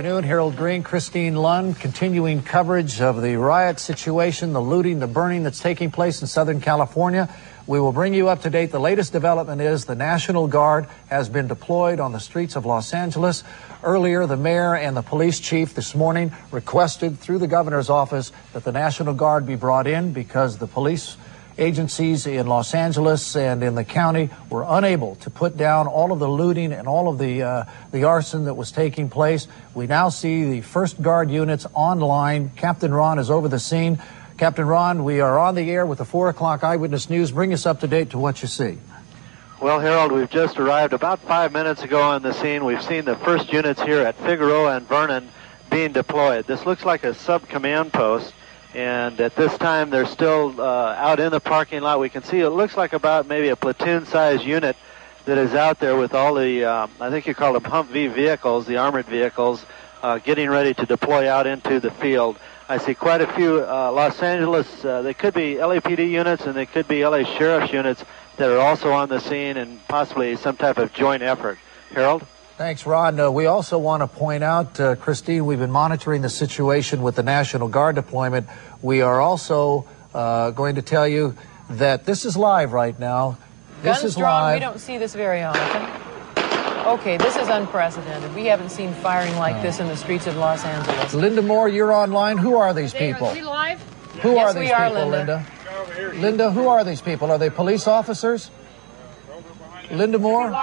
Afternoon, Harold Green, Christine Lund, continuing coverage of the riot situation, the looting, the burning that's taking place in Southern California. We will bring you up to date. The latest development is the National Guard has been deployed on the streets of Los Angeles. Earlier, the mayor and the police chief this morning requested through the governor's office that the National Guard be brought in because the police agencies in Los Angeles and in the county were unable to put down all of the looting and all of the arson that was taking place. We now see the first guard units online. Captain Ron is over the scene. Captain Ron, we are on the air with the 4 o'clock Eyewitness News. Bring us up to date to what you see. Well, Harold, we've just arrived about 5 minutes ago on the scene. We've seen the first units here at Figueroa and Vernon being deployed. This looks like a sub-command post. And at this time, they're still out in the parking lot. We can see it looks like about maybe a platoon-sized unit that is out there with all the, I think you call them Humvee vehicles, the armored vehicles, getting ready to deploy out into the field. I see quite a few Los Angeles, they could be LAPD units and they could be LA Sheriff's units that are also on the scene and possibly some type of joint effort. Harold? Thanks, Ron. We also want to point out, Christine, we've been monitoring the situation with the National Guard deployment. We are also going to tell you that this is live right now. This is live. We don't see this very often. Okay, this is unprecedented. We haven't seen firing like this in the streets of Los Angeles. Linda Moore, you're online. Who are these people? Are we live? Who Yes, are these we are, people, Linda. Linda, who are these people? Are they police officers? Linda Moore?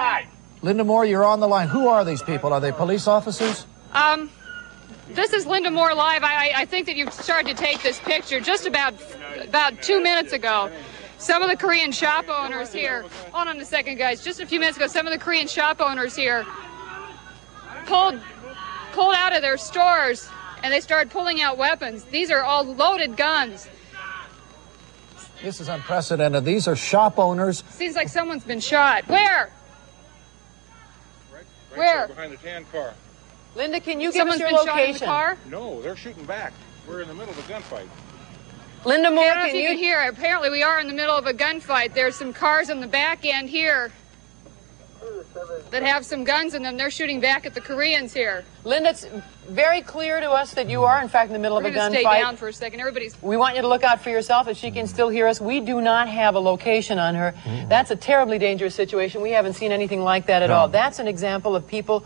Linda Moore, you're on the line. Who are these people? Are they police officers? This is Linda Moore live. I think that you started to take this picture just about 2 minutes ago. Some of the Korean shop owners here, hold on a second, guys, just a few minutes ago, some of the Korean shop owners here pulled out of their stores and they started pulling out weapons. These are all loaded guns. This is unprecedented. These are shop owners. Seems like someone's been shot. Where? Right Where? behind the tan car. Linda, can you give us Someone's your been location? shot in the car? No, they're shooting back. We're in the middle of a gunfight. Linda Moore, I don't know if can you can hear. Apparently, we are in the middle of a gunfight. There's some cars on the back end here that have some guns in them. They're shooting back at the Koreans here. Linda, it's very clear to us that you are, in fact, in the middle of a We're going to gunfight. stay down for a second. Everybody's... We want you to look out for yourself if she can still hear us. We do not have a location on her. That's a terribly dangerous situation. We haven't seen anything like that at all. That's an example of people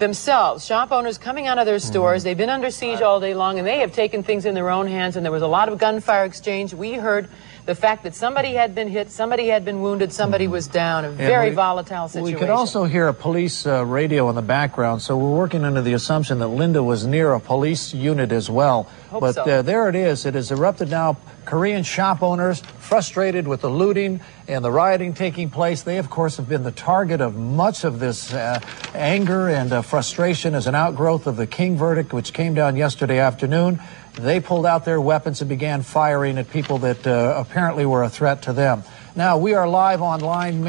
themselves, shop owners coming out of their stores. They've been under siege all day long, and they have taken things in their own hands, and there was a lot of gunfire exchange. We heard the fact that somebody had been hit, somebody had been wounded, somebody was down. A very volatile situation. We could also hear a police radio in the background, so we're working under the assumption that Linda was near a police unit as well. Hope so. There it is. It has erupted now. Korean shop owners frustrated with the looting and the rioting taking place. They, of course, have been the target of much of this anger and frustration as an outgrowth of the King verdict, which came down yesterday afternoon. They pulled out their weapons and began firing at people that apparently were a threat to them. Now, we are live online.